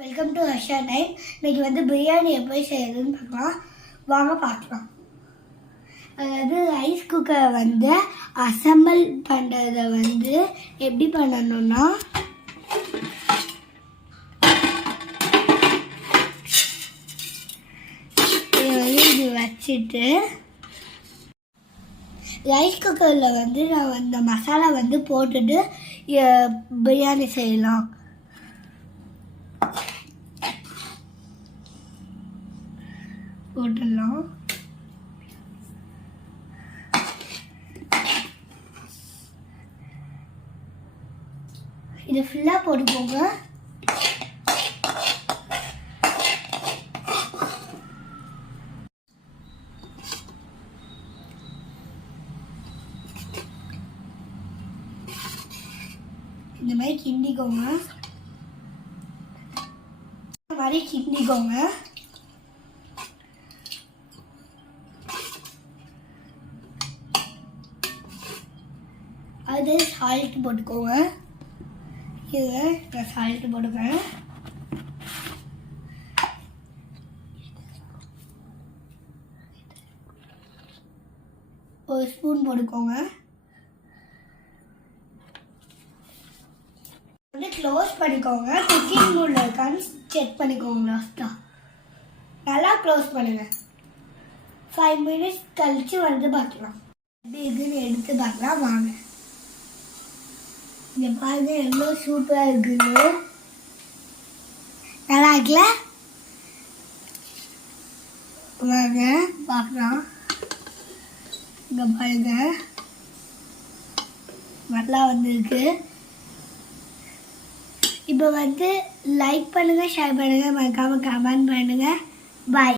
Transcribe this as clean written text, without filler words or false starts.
Welcome to Harsha time. இன்னைக்கு வந்து பிரியாணி எப்படி செய்யறதுன்னு பார்க்கலாம். வாங்க பார்க்கலாம். அதாவது ரைஸ் குக்கரை வந்து அசம்பிள் பண்ணுறதை வந்து எப்படி பண்ணணும்னா, இது வச்சுட்டு ரைஸ் குக்கரில் வந்து நான் இந்த மசாலா வந்து போட்டுட்டு பிரியாணி செய்யலாம். போட்டுடலாம். இது ஃபுல்லாக போட்டுக்கோங்க. இந்த மாதிரி கிண்டிக்கோங்க. இந்த மாதிரி கிண்டிக்கோங்க. அது சால்ட் போட்டுக்கோங்க. இது நான் சால்ட் போட்டுக்கிறேன். ஒரு ஸ்பூன் போட்டுக்கோங்க. வந்து க்ளோஸ் பண்ணிக்கோங்க. குக்கிங் மோடில் இருக்கான்னு செக் பண்ணிக்கோங்க. லாஸ்ட்டாக நல்லா க்ளோஸ் பண்ணுங்கள். 5 மினிட்ஸ் கழித்து வந்து பார்க்கலாம். எப்படி இருக்குன்னு எடுத்து பார்க்கலாம். வாங்க. இங்கே பாருங்க எவ்வளோ சூப்பராக இருக்குது. நல்லா இருக்குல்ல? வாங்க பார்க்கலாம். இங்கே பாருங்க நல்லா வந்துருக்கு. இப்போ வந்து லைக் பண்ணுங்கள், ஷேர் பண்ணுங்கள், மறக்காமல் கமெண்ட் பண்ணுங்கள். பாய்.